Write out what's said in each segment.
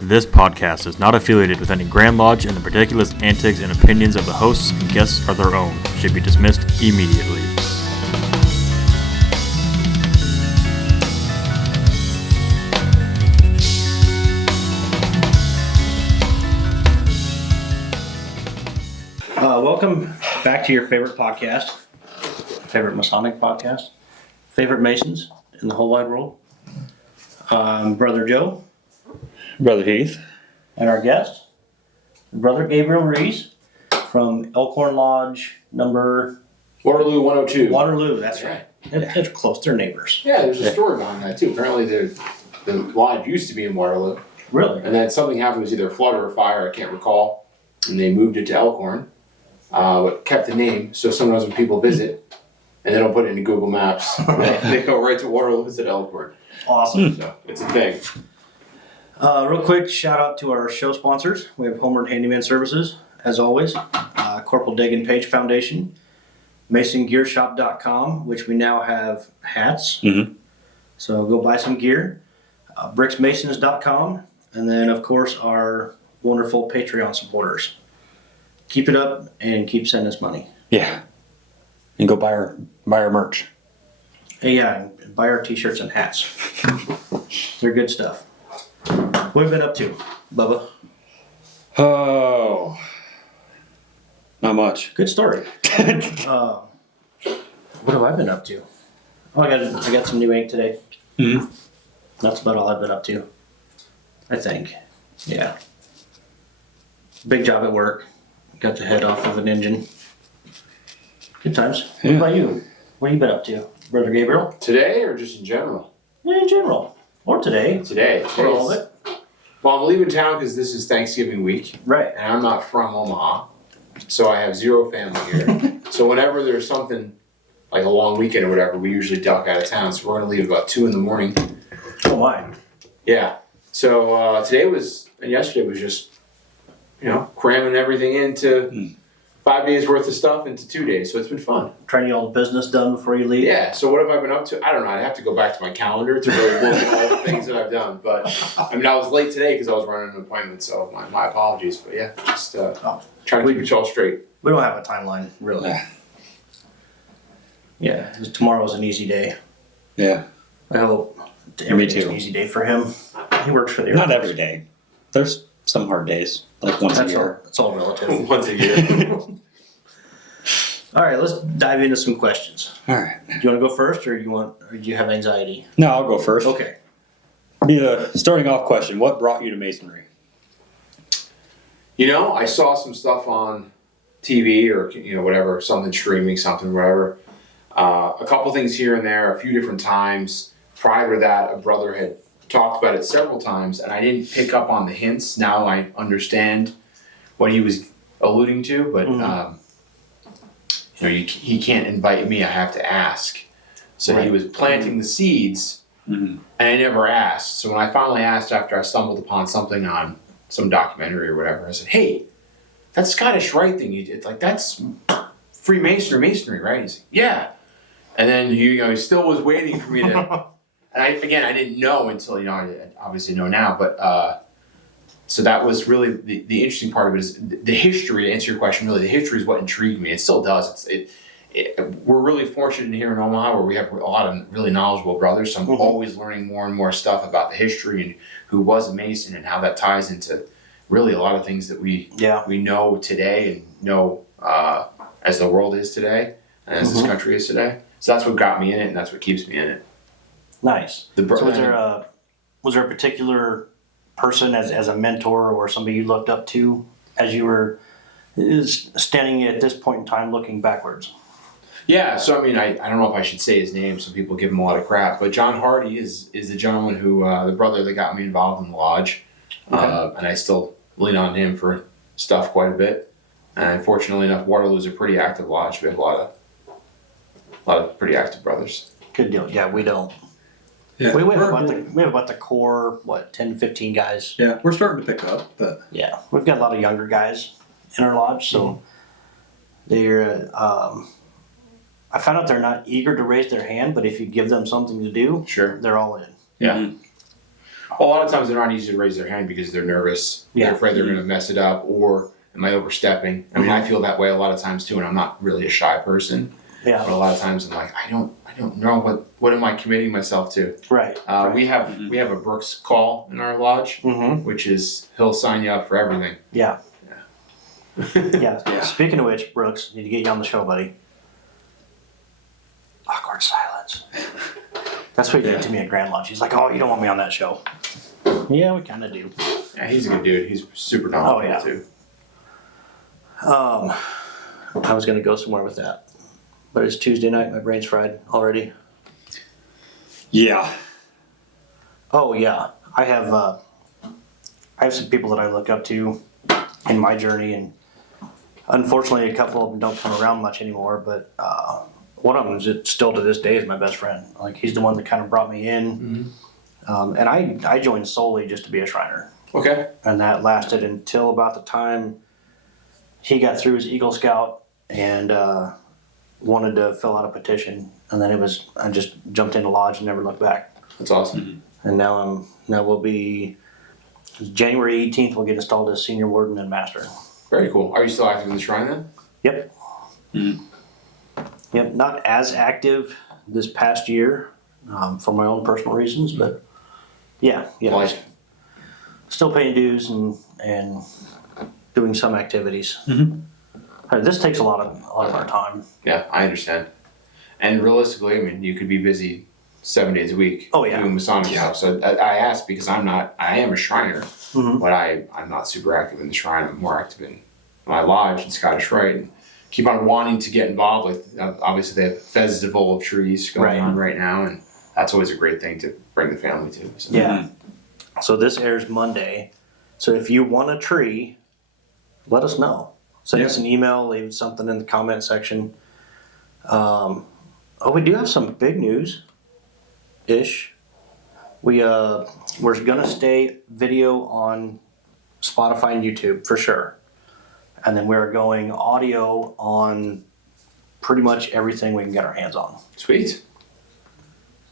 This podcast is not affiliated with any Grand Lodge, and the ridiculous antics and opinions of the hosts and guests are their own. Should be dismissed immediately. Welcome back to your favorite podcast, favorite Masonic podcast, favorite Masons in the whole wide world. Brother Joe. Brother Heath. And our guest, Brother Gabriel Ruiz from Elkhorn Lodge number... Waterloo 102. Waterloo, that's right. They're close, they're neighbors. Yeah, there's a story behind that too. Apparently the lodge used to be in Waterloo. Really? And then something happened, it was either a flood or a fire, I can't recall. And they moved it to Elkhorn, but kept the name. So sometimes when people visit and they don't put it into Google Maps, they go right to Waterloo instead of Elkhorn. Awesome. So it's a thing. Real quick, shout out to our show sponsors. We have Homeward Handyman Services, as always, Corporal Dagan Page Foundation, MasonGearShop.com, which we now have hats. Mm-hmm. So go buy some gear. BricksMasons.com, and then, of course, our wonderful Patreon supporters. Keep it up and keep sending us money. Yeah. And go buy our merch. Yeah, and buy our t-shirts and hats. They're good stuff. What have you been up to, Bubba? Oh. Not much. Good story. What have I been up to? Oh, I got some new ink today. Mm-hmm. That's about all I've been up to, I think. Yeah. Big job at work. Got the head off of an engine. Good times. Yeah. What about you? What have you been up to, Brother Gabriel? Today or just in general? In general. Or today. Today. Or all of it. Well, I'm leaving town because this is Thanksgiving week. Right. And I'm not from Omaha. So I have zero family here. So whenever there's something like a long weekend or whatever, we usually duck out of town. So we're going to leave about 2 in the morning. Oh, my. Yeah. So today was, and yesterday was just, cramming everything into 5 days worth of stuff into 2 days. So it's been fun. Trying to get all the business done before you leave? Yeah. So what have I been up to? I don't know. I'd have to go back to my calendar to really look at all the things that I've done. But I was late today because I was running an appointment. So my apologies. But yeah, just trying to keep it all straight. We don't have a timeline, really. Yeah, tomorrow's an easy day. Yeah. I hope Me everything's too. an easy day for him. He works for the Not Air Force. every day. There's some hard days, like once a year. That's all relative. Once a year. All right, let's dive into some questions. All right. Do you want to go first, or do you have anxiety? No, I'll go first. Okay. Yeah. Starting off question: what brought you to Masonry? I saw some stuff on TV or whatever, something streaming, something whatever. A couple things here and there, a few different times. Prior to that, a brother had talked about it several times, and I didn't pick up on the hints. Now I understand what he was alluding to, but he can't invite me. I have to ask. So He was planting the seeds, and I never asked. So when I finally asked after I stumbled upon something on some documentary or whatever, I said, "Hey, that Scottish Rite thing you did, that's Masonry, right?" He's like, "Yeah." And then he still was waiting for me to. And I didn't know until I obviously know now, but so that was really the interesting part of it is the history. To answer your question, really, the history is what intrigued me. It still does. We're really fortunate here in Omaha where we have a lot of really knowledgeable brothers. So I'm always learning more and more stuff about the history and who was a Mason and how that ties into really a lot of things that we know today and know as the world is today and as this country is today. So that's what got me in it, and that's what keeps me in it. Nice. So was there a particular person as a mentor or somebody you looked up to as you were standing at this point in time looking backwards? Yeah, so I don't know if I should say his name. Some people give him a lot of crap, but John Hardy is the gentleman who, the brother that got me involved in the lodge, and I still lean on him for stuff quite a bit. And fortunately enough, Waterloo is a pretty active lodge. We have a lot of pretty active brothers. Good deal. Yeah, we don't. Yeah. We have about the core, 10, 15 guys. Yeah, we're starting to pick up, but Yeah, we've got a lot of younger guys in our lodge, so they're. I found out they're not eager to raise their hand, but if you give them something to do, Sure. they're all in. Yeah. A lot of times they're not easy to raise their hand because they're nervous. Yeah. They're afraid they're going to mess it up, or am I overstepping? I mean, I feel that way a lot of times too, and I'm not really a shy person. Yeah. But a lot of times I'm like, I don't know what am I committing myself to. Right. We have a Brooks call in our lodge, which is he'll sign you up for everything. Yeah. Yeah. Yeah. Speaking of which, Brooks, need to get you on the show, buddy. Awkward silence. That's what he did to me at Grand Lodge. He's like, "Oh, you don't want me on that show." Yeah, we kind of do. Yeah, he's a good dude. He's super knowledgeable yeah. too. I was gonna go somewhere with that, but it's Tuesday night. My brain's fried already. Yeah. Oh yeah, I have some people that I look up to in my journey, and unfortunately, a couple of them don't come around much anymore. But one of them is still to this day is my best friend. Like he's the one that kind of brought me in, and I joined solely just to be a Shriner, Okay. and that lasted until about the time he got through his Eagle Scout and wanted to fill out a petition, and then I just jumped into lodge and never looked back. That's awesome. And now we'll be January 18th. We'll get installed as senior warden and master. Very cool. Are you still active in the shrine then? Yep. Yep. Not as active this past year for my own personal reasons, but yeah. Life. Still paying dues and doing some activities. This takes a lot of our time. Yeah, I understand. And realistically, I mean, you could be busy 7 days a week doing Masonic stuff. So I asked because I am a Shriner, but I'm not super active in the shrine. I'm more active in my lodge in Scottish Rite. And keep on wanting to get involved. Like obviously they have Festival of Trees going on right now, and that's always a great thing to bring the family to. So. Yeah. So this airs Monday. So if you want a tree, let us know. Send us an email, leave something in the comment section. We do have some big news-ish. We're gonna stay video on Spotify and YouTube for sure. And then we're going audio on pretty much everything we can get our hands on. Sweet.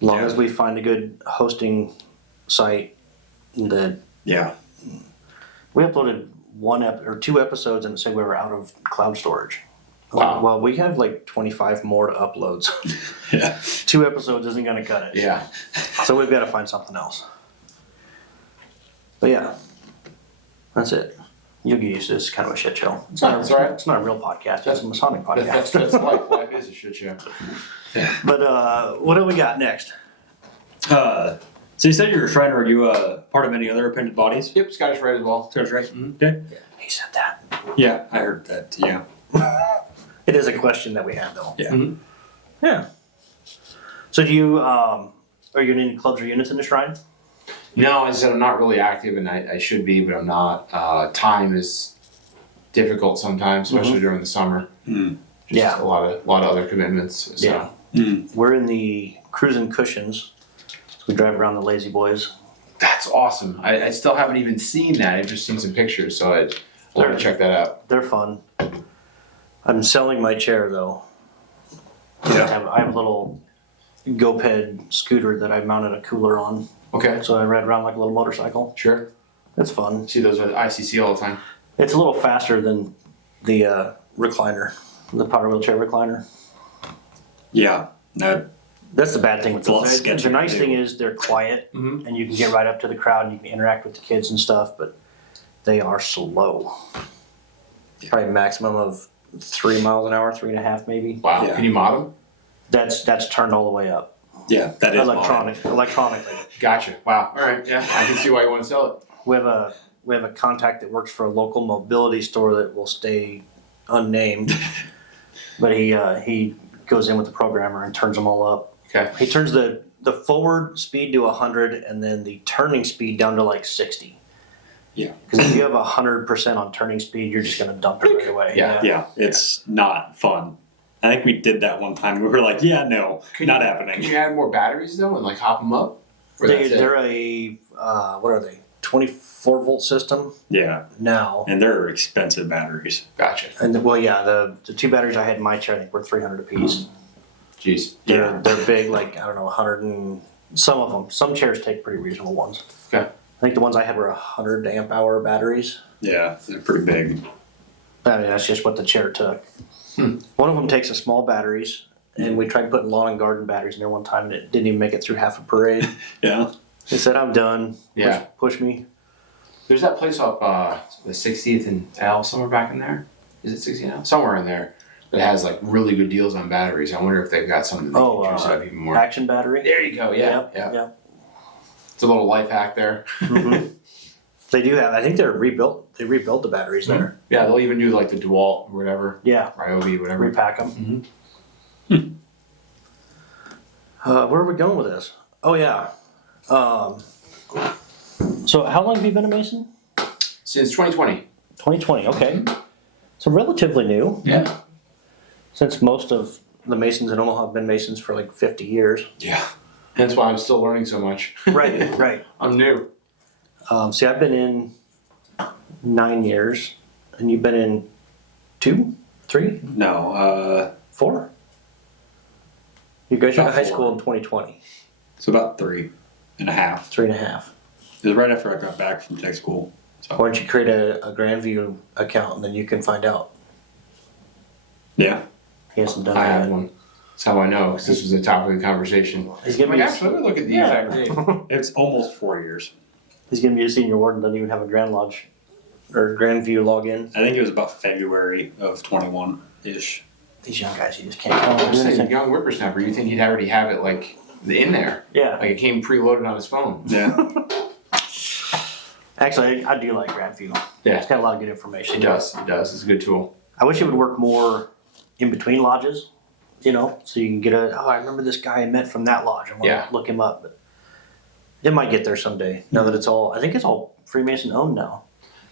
As long as we find a good hosting site that we uploaded 2 episodes and it said we were out of cloud storage. Wow. Well, we have like 25 more to upload. So Yeah. 2 episodes isn't going to cut it. Yeah. So we've got to find something else. But yeah, that's it. You'll get used to this. It's kind of a shit show. It's not a real podcast. It's a Masonic podcast. That's life. Life is a shit show. But what do we got next? So you said you're a Shriner. Are you part of any other appended bodies? Yep, Scottish Rite as well. Scottish Rite? Okay. He said that. Yeah, I heard that. Yeah. It is a question that we have, though. Yeah. Yeah. So do you, are you in any clubs or units in the Shrine? No, I said I'm not really active, and I should be, but I'm not. Time is difficult sometimes, especially during the summer. Just a lot of other commitments. So. Yeah. We're in the cruising cushions. So we drive around the Lazy Boys. That's awesome. I still haven't even seen that. I've just seen some pictures, so I want to check that out. They're fun. I'm selling my chair though. Yeah. I have a little GoPed scooter that I mounted a cooler on. Okay. So I ride around like a little motorcycle. Sure. It's fun. See those at ICC all the time. It's a little faster than the recliner, the power wheelchair recliner. Yeah. That's the bad thing with It's a lot those. sketchy The nice to thing do. is they're quiet and you can get right up to the crowd and you can interact with the kids and stuff, but they are slow. Probably a maximum of 3 miles an hour, 3.5 maybe. Wow. Yeah. Can you mod them? That's turned all the way up. Yeah, that is Electronically. Gotcha. Wow. All right. Yeah, I can see why you want to sell it. We have a contact that works for a local mobility store that will stay unnamed, but he goes in with the programmer and turns them all up. Okay. He turns the forward speed to 100 and then the turning speed down to like 60. Yeah. Because if you have 100% on turning speed, you're just going to dump it right away. Yeah, it's not fun. I think we did that one time. We were like, yeah, no, not happening. Can you add more batteries though and like hop them up? Or that's it? They're a what are they? 24 volt system Yeah, now. and they're expensive batteries. Gotcha. And the 2 batteries I had in my chair, I think were $300 a piece. Jeez. They're big, like I don't know, 100 and Some of them. Some chairs take pretty reasonable ones. Okay. I think the ones I had were 100 amp hour batteries. Yeah, they're pretty big. I mean, that's just what the chair took. One of them takes the small batteries, and we tried putting lawn and garden batteries in there one time, and it didn't even make it through half a parade. Yeah. They said, "I'm done. Yeah. Push me." There's that place off the 60th and L, somewhere back in there. Is it 60th and L? Somewhere in there that has like really good deals on batteries. I wonder if they've got something that they can juice it up even more. Action battery. There you go. Yeah. It's a little life hack there. They do have. I think they're rebuilt. They rebuilt the batteries there. Yeah, they'll even do like the DeWalt or whatever. Yeah. Ryobi, whatever. Repack them. Where are we going with this? Oh yeah. So how long have you been a Mason? Since 2020. 2020. Okay. So relatively new. Yeah. Since most of the Masons in Omaha have been Masons for like 50 years. Yeah. Hence why I'm still learning so much. Right. I'm new. See, I've been in 9 years, and you've been in 2, 3, No, 4? You graduated About high 4. school in 2020. it's about 3.5. 3.5. It was right after I got back from tech school. So Why don't you create a Grandview account, and then you can find out. yeah. He hasn't done I that have yet. one. That's how I know, because this was the topic of the conversation. He's I'm giving like, me actually, let me look at the Yeah. exact date. It's almost 4 years. He's gonna be a senior warden, doesn't even have a Grand Lodge or Grandview login. I think it was about February of 21-ish. These young guys, you just can't tell I'm them saying, anything. young whippersnapper, you think he'd already have it like in there. Yeah. Like it came preloaded on his phone. Yeah. Actually, I do like Grandview. Yeah. It's got a lot of good information. It does. It's a good tool. I wish it would work more in between lodges, so you can get I remember this guy I met from that lodge. I'm gonna look him up. But it might get there someday. Now that I think it's all Freemason owned now.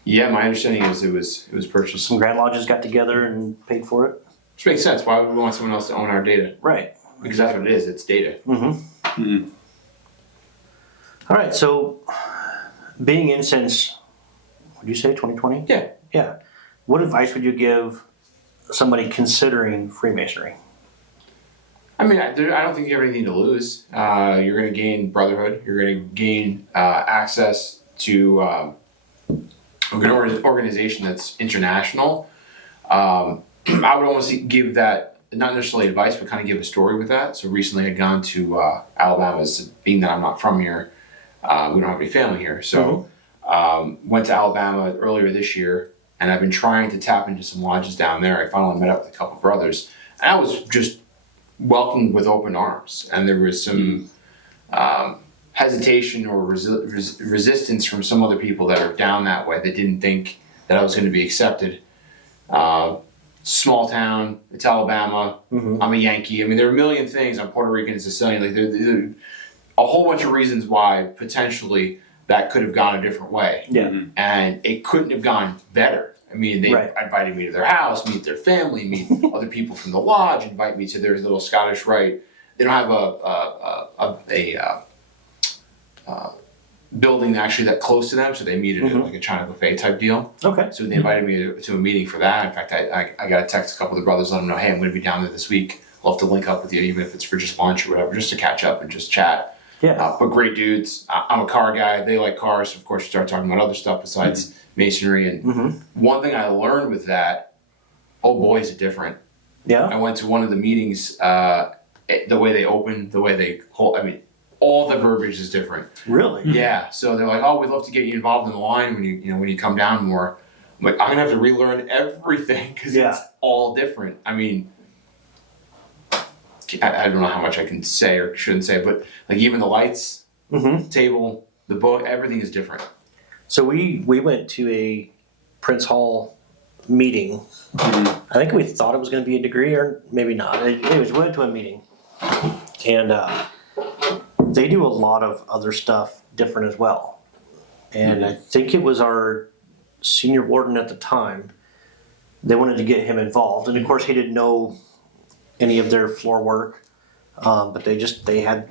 Yeah, my understanding is it was purchased. Some Grand Lodges got together and paid for it. Which makes sense. Why would we want someone else to own our data? Right. Because that's what it is. It's data. All right. So, being in since, what did you say, 2020? Yeah. Yeah. What advice would you give somebody considering Freemasonry? I mean, I don't think you have anything to lose. You're going to gain brotherhood. You're going to gain access to an organization that's international. I would almost give that, not necessarily advice, but kind of give a story with that. So recently I'd gone to Alabama, being that I'm not from here. We don't have any family here. So went to Alabama earlier this year, and I've been trying to tap into some lodges down there. I finally met up with a couple brothers, and I was just welcomed with open arms. And there was some hesitation or resistance from some other people that are down that way. They didn't think that I was going to be accepted. Small town, it's Alabama. I'm a Yankee. I mean, there are a million things. I'm Puerto Rican, Sicilian. Like, there a whole bunch of reasons why potentially that could have gone a different way. Yeah. And it couldn't have gone better. I mean, they invited me to their house, meet their family, meet other people from the lodge, invite me to their little Scottish rite. They don't have a building actually that close to them, so they meet at like a China buffet type deal. Okay. So they invited me to a meeting for that. In fact, I got a text a couple of the brothers, let them know, hey, I'm going to be down there this week. Love to link up with you, even if it's for just lunch or whatever, just to catch up and just chat. Yeah. But great dudes. I'm a car guy. They like cars. So of course, we start talking about other stuff besides masonry. And one thing I learned with that, oh boy, is it different. Yeah. I went to one of the meetings, the way they open, the way they hold, I mean, all the verbiage is different. Really? Yeah. So they're like, oh, we'd love to get you involved in the line when you come down more. I'm like, I'm going to have to relearn everything because it's all different. I mean, I don't know how much I can say or shouldn't say, but like even the lights, table, the book, everything is different. So we went to a Prince Hall meeting. I think we thought it was going to be a degree or maybe not. Anyways, we went to a meeting, and they do a lot of other stuff different as well. And I think it was our senior warden at the time. They wanted to get him involved, and of course he didn't know any of their floor work, but they had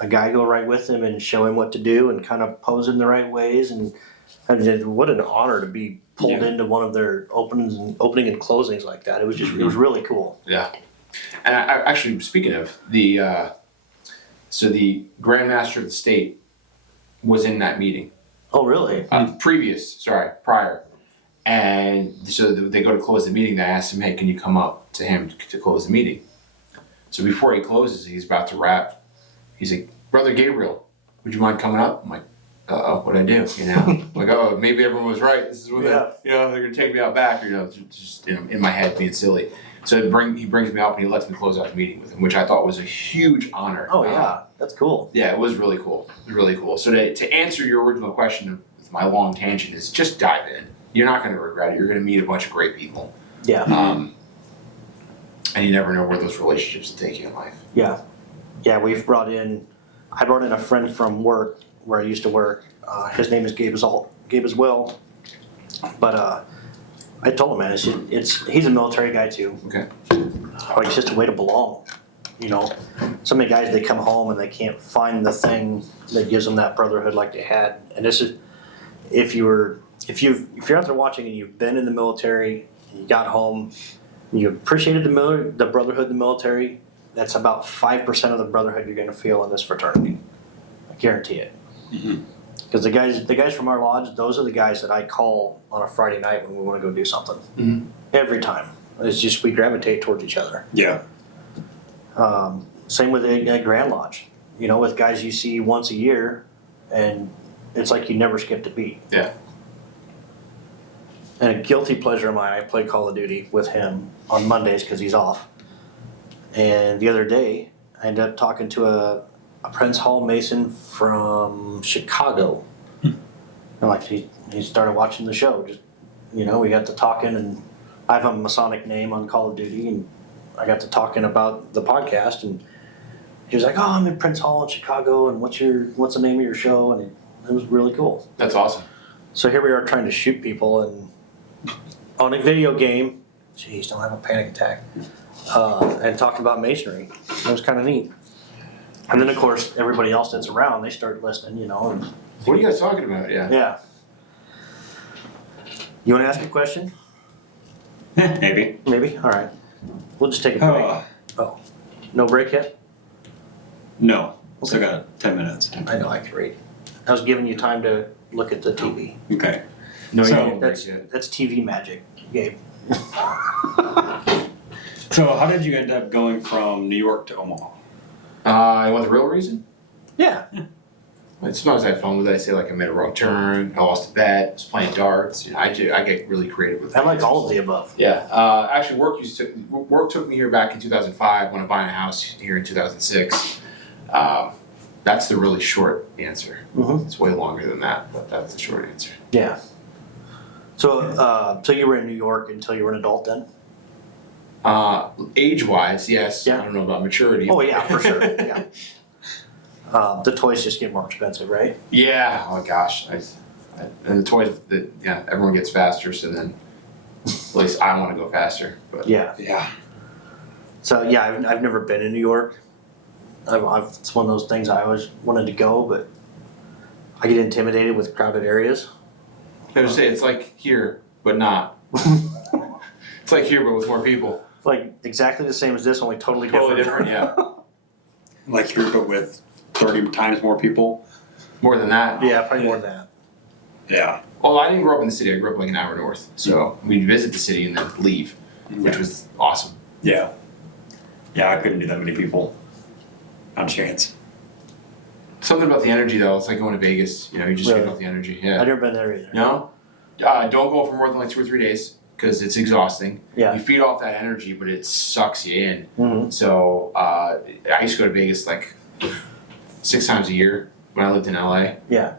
a guy go right with him and show him what to do and kind of pose in the right ways. And what an honor to be pulled into one of their opening and closings like that. It was just it was really cool. Yeah. And I actually, speaking of the So the Grand Master of the state was in that meeting. Oh, really? Prior. And so they go to close the meeting. They asked him, hey, can you come up to him to close the meeting? So before he closes, he's about to wrap. He's like, Brother Gabriel, would you mind coming up? I'm like, what'd I do? Like, oh, maybe everyone was right. This is when they're going to take me out back, just in my head being silly. So he brings me up and he lets me close out the meeting with him, which I thought was a huge honor. Oh, yeah. That's cool. Yeah, it was really cool. It was really cool. So to answer your original question with my long tangent is just dive in. You're not going to regret it. You're going to meet a bunch of great people. Yeah. And you never know where those relationships will take you in life. Yeah. Yeah, I brought in a friend from work where I used to work. His name is Gabe as well. But I told him, man, he's a military guy too. Okay. Like, it's just a way to belong. So many guys, they come home and they can't find the thing that gives them that brotherhood like they had. And this is, if you're out there watching and you've been in the military, and you got home, and you appreciated the brotherhood in the military, that's about 5% of the brotherhood you're going to feel in this fraternity. I guarantee it. Because the guys from our lodge, those are the guys that I call on a Friday night when we want to go do something. Mm-hmm. Every time. It's just we gravitate towards each other. Yeah. Same with a Grand Lodge. With guys you see once a year, and it's like you never skipped a beat. Yeah. And a guilty pleasure of mine, I play Call of Duty with him on Mondays because he's off. And the other day, I ended up talking to a Prince Hall Mason from Chicago. And like he started watching the show. Just we got to talking, and I have a Masonic name on Call of Duty, and I got to talking about the podcast, and he was like, "Oh, I'm in Prince Hall in Chicago, and what's the name of your show?" And it was really cool. That's awesome. So here we are trying to shoot people and on a video game. Jeez, don't have a panic attack. And talking about masonry. It was kind of neat. And then of course everybody else that's around, they start listening, and What are you guys talking about? Yeah. yeah. You want to ask a question? Maybe. Maybe. All right. We'll just take a break. Oh, no break yet? No. Still got 10 minutes. I know I could read. I was giving you time to look at the TV. Okay. No, So- you didn't break That's it. that's TV magic, Gabe. So how did you end up going from New York to Omaha? You want the real reason? Yeah. Sometimes I had fun with it. I say like I made a wrong turn, I lost a bet, was playing darts. I get really creative with it. I like all of the above. Yeah. Actually, work took me here back in 2005 when I bought a house here in 2006. That's the really short answer. Mm-hmm. It's way longer than that, but that's the short answer. Yeah. So, so you were in New York until you were an adult then? Age-wise, yes. Yeah. I don't know about maturity. Oh yeah, for sure. Yeah. The toys just get more expensive, right? Yeah. Oh my gosh. And the toys, everyone gets faster. So then, at least I want to go faster. But Yeah. Yeah. So yeah, I've never been in New York. It's one of those things I always wanted to go, but I get intimidated with crowded areas. I would say it's like here, but not. It's like here, but with more people. Like exactly the same as this, only totally Totally different. different. Yeah. Like here, but with 30 times more people? More than that. Yeah, probably more than that. Yeah. Well, I didn't grow up in the city. I grew up like an hour north. So we'd visit the city and then leave, which was awesome. Yeah. Yeah, I couldn't do that many people. Not a chance. Something about the energy, though. It's like going to Vegas. You just Really? feel the energy. I've Yeah. never been there either. No? Don't go for more than like 2 or 3 days because it's exhausting. Yeah. You feed off that energy, but it sucks you in. Mm-hmm. So I used to go to Vegas like 6 times a year when I lived in LA. Yeah.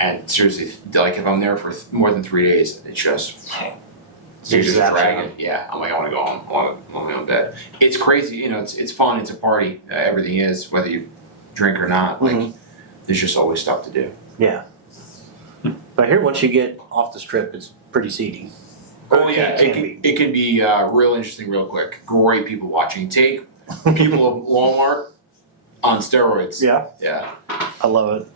And seriously, like if I'm there for more than 3 days, it's just you're just Zaps dragging. out. Yeah, I'm like I want to go home. I want my own bed. It's crazy, it's fun. It's a party. Everything is, whether you drink or not. Like Mhm. there's just always stuff to do. Yeah. But I hear once you get off the strip, it's pretty seedy. Oh yeah, it can be real interesting, real quick. Great people watching. Take people of Walmart on steroids. Yeah. Yeah. I love it.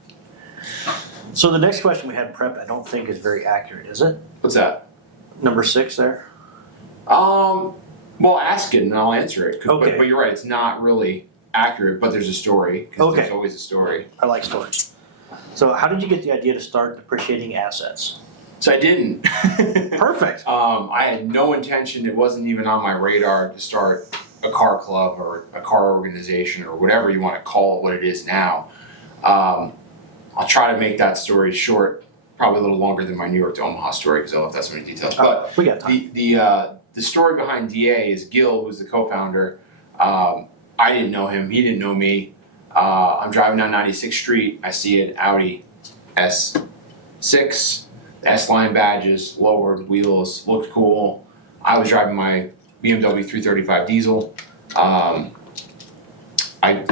So the next question we had prepped, I don't think is very accurate, is it? What's that? Number 6 there. Well, ask it and I'll answer it. Okay. But you're right. It's not really accurate, but there's a story. 'Cause Okay. There's always a story. I like stories. So how did you get the idea to start depreciating assets? So I didn't. Perfect. I had no intention. It wasn't even on my radar to start a car club or a car organization or whatever you want to call it, what it is now. I'll try to make that story short, probably a little longer than my New York to Omaha story because I left that so many details. But we got time. the story behind DA is Gil, who's the co-founder. I didn't know him. He didn't know me. I'm driving down 96th Street. I see an Audi S6, S-line badges, lowered wheels, looked cool. I was driving my BMW 335 diesel. I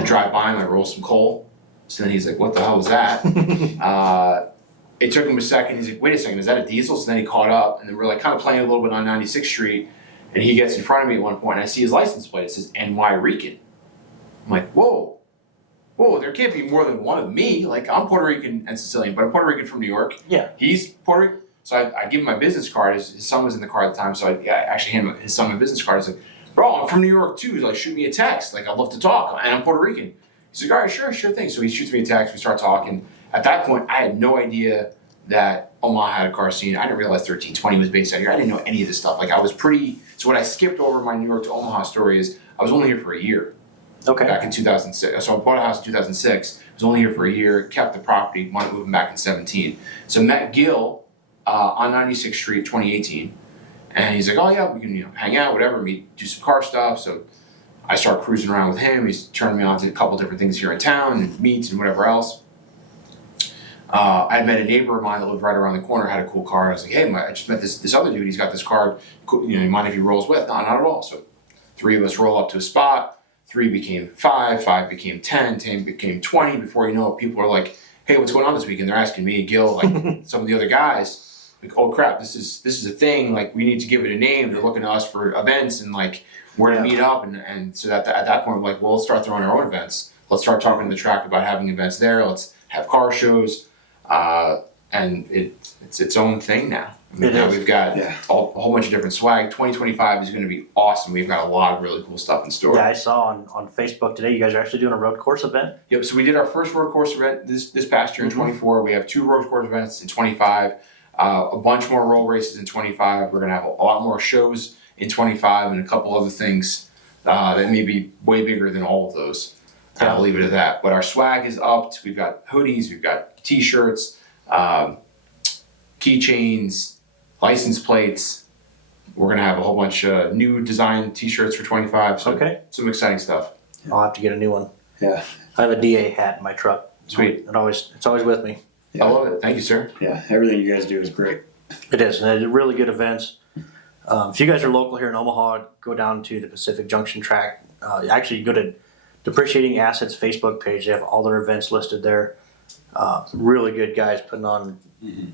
drive by him, I roll some coal. So then he's like, what the hell was that? It took him a second. He's like, wait a second, is that a diesel? So then he caught up, and then we're like kind of playing a little bit on 96th Street. And he gets in front of me at one point, and I see his license plate. It says NY Rican. I'm like, whoa, there can't be more than one of me. Like, I'm Puerto Rican and Sicilian, but I'm Puerto Rican from New York. Yeah. He's Puerto Rican. So I give him my business card. His son was in the car at the time, so I actually handed his son my business card. I was like, bro, I'm from New York too. He's like, shoot me a text. Like, I'd love to talk. And I'm Puerto Rican. He's like, all right, sure thing. So he shoots me a text. We start talking. At that point, I had no idea that Omaha had a car scene. I didn't realize 1320 was based out here. I didn't know any of this stuff. Like, I was pretty. So what I skipped over my New York to Omaha story is I was only here for a year. Okay. Back in 2006. So I bought a house in 2006. I was only here for a year, kept the property, wanted to move back in 17. So met Gil on 96th Street, 2018. And he's like, oh yeah, we can hang out, whatever, meet, do some car stuff. So I start cruising around with him. He's turned me on to a couple different things here in town and meets and whatever else. I met a neighbor of mine that lived right around the corner, had a cool car. I was like, hey, I just met this other dude. He's got this car. Cool, you mind if he rolls with? No, not at all. So 3 of us roll up to a spot. 3 became 5, 5 became 10, 10 became 20. Before you know it, people are like, hey, what's going on this weekend? They're asking me, Gil, like some of the other guys, like, oh crap, this is a thing. Like, we need to give it a name. They're looking to us for events and like where to meet up. And so at that point, we're like, well, let's start throwing our own events. Let's start talking to the track about having events there. Let's have car shows. And it's its own thing now. I mean, now we've got a whole bunch of different swag. 2025 is going to be awesome. We've got a lot of really cool stuff in store. Yeah, I saw on Facebook today you guys are actually doing a road course event. Yep. So we did our first road course event this past year in 24. We have 2 road course events in 25. A bunch more roll races in 25. We're going to have a lot more shows in 25 and a couple other things that may be way bigger than all of those. And I'll leave it at that. But our swag is upped. We've got hoodies. We've got T-shirts, keychains, license plates. We're going to have a whole bunch of new design T-shirts for 25. So some exciting stuff. I'll have to get a new one. Yeah. I have a DA hat in my truck. Sweet. It's always with me. Yeah. I love it. Thank you, sir. Yeah, everything you guys do is great. It is, and they're really good events. If you guys are local here in Omaha, go down to the Pacific Junction track. Actually, go to Depreciating Assets Facebook page. They have all their events listed there. Really good guys putting on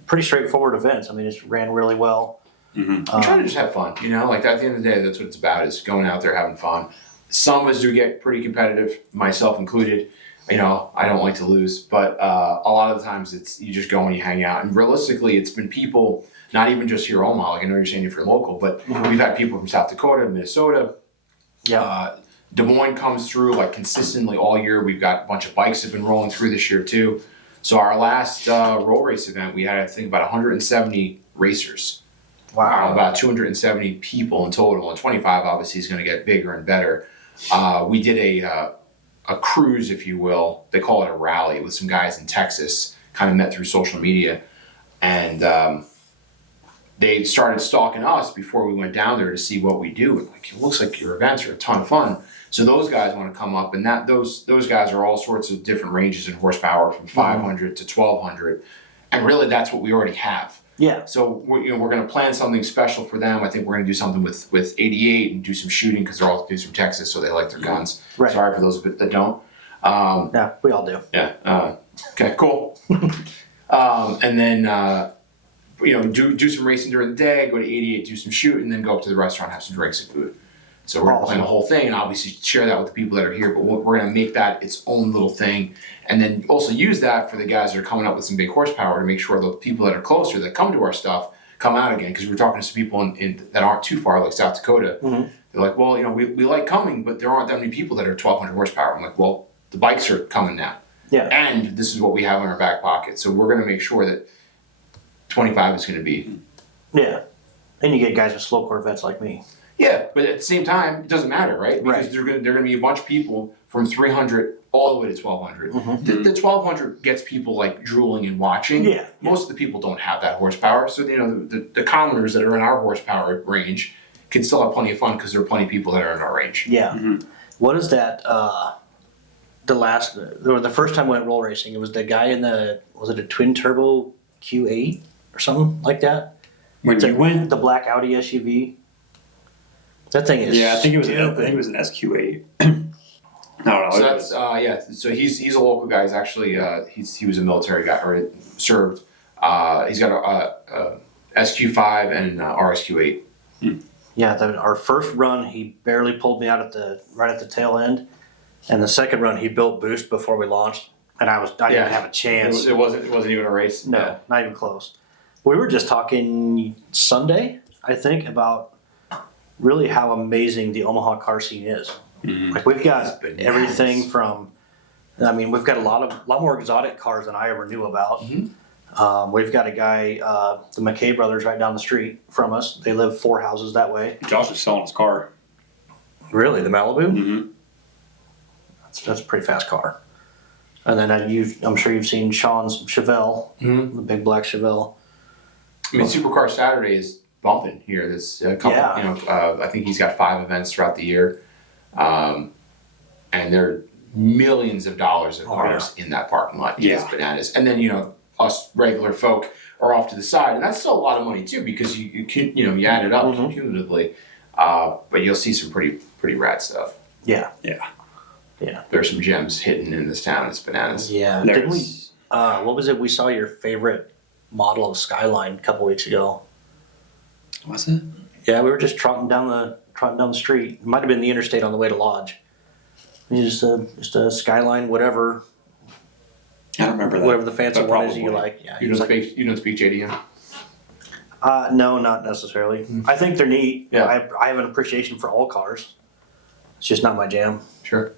pretty straightforward events. I mean, it's ran really well. I'm trying to just have fun, like at the end of the day, that's what it's about, is going out there having fun. Some of us do get pretty competitive, myself included. I don't like to lose, but a lot of the times it's you just go and you hang out. And realistically, it's been people, not even just here in Omaha, like I know you're saying if you're local, but we've had people from South Dakota, Minnesota. Yeah. Des Moines comes through like consistently all year. We've got a bunch of bikes have been rolling through this year too. So our last roll race event, we had I think about 170 racers. Wow. About 270 people in total, and 25 obviously is going to get bigger and better. We did a cruise, if you will. They call it a rally with some guys in Texas, kind of met through social media. And they started stalking us before we went down there to see what we do. And like, it looks like your events are a ton of fun. So those guys want to come up, and those guys are all sorts of different ranges in horsepower, from 500 to 1200. And really, that's what we already have. Yeah. So we're going to plan something special for them. I think we're going to do something with 88 and do some shooting, because they're all dudes from Texas, so they like their guns. Right. Sorry for those that don't. Yeah, we all do. Yeah. Okay. Cool. And then do some racing during the day. Go to 88, do some shooting, and then go up to the restaurant, have some drinks and food. So we're going to plan the whole thing, and obviously share that with the people that are here. But we're going to make that its own little thing, and then also use that for the guys that are coming up with some big horsepower to make sure the people that are closer that come to our stuff come out again. Because we're talking to some people in that aren't too far, like South Dakota, They're like, well, we like coming, but there aren't that many people that are 1,200 horsepower. I'm like, well, the bikes are coming now. Yeah. And this is what we have in our back pocket. So we're going to make sure that 25 is going to be. Yeah. And you get guys with slow Corvettes like me. Yeah, but at the same time, it doesn't matter, right? Because Right. they're going to be a bunch of people from 300 all the way to 1,200. Mm-hmm. The 1,200 gets people like drooling and watching. Yeah. Most of the people don't have that horsepower. So, the commoners that are in our horsepower range can still have plenty of fun because there are plenty of people that are in our range. Yeah. What is that? The first time I went roll racing, it was the guy was it a twin turbo Q8 or something like that? When you went, The black Audi SUV. That thing is. I think it was stupid. an SQ8. I don't know. So that's So he's a local guy. He's actually he was a military guy or served. He's got a SQ5 and an RSQ8. Yeah, our first run, he barely pulled me out right at the tail end, and the second run, he built boost before we launched, and I didn't have a chance. It wasn't even a race. No, Yeah. not even close. We were just talking Sunday, I think, about really how amazing the Omaha car scene is. Like we've got bananas. everything from, we've got a lot more exotic cars than I ever knew about. We've got a guy, the McKay brothers, right down the street from us. They live 4 houses that way. Josh is selling his car. Really, the Malibu? Mm-hmm. That's a pretty fast car. And then I'm sure you've seen Sean's Chevelle, the big black Chevelle. Supercar Saturday is bumping here. There's a couple. Yeah. I think he's got 5 events throughout the year, and there are millions of dollars of cars in that parking lot. It's bananas. And then us regular folk are off to the side, and that's still a lot of money too because you add it up cumulatively. But you'll see some pretty rad stuff. Yeah. There's some gems hidden in this town. It's bananas. Yeah. Didn't we? What was it? We saw your favorite model of Skyline a couple weeks ago. Was it? Yeah, we were just trotting down the street. It might have been the interstate on the way to Lodge. Just a Skyline, whatever. I don't remember that. Whatever the fancy But one is probably. you like. Yeah. You don't speak JDM? No, not necessarily. I think they're neat. Yeah. I have an appreciation for all cars. It's just not my jam. Sure.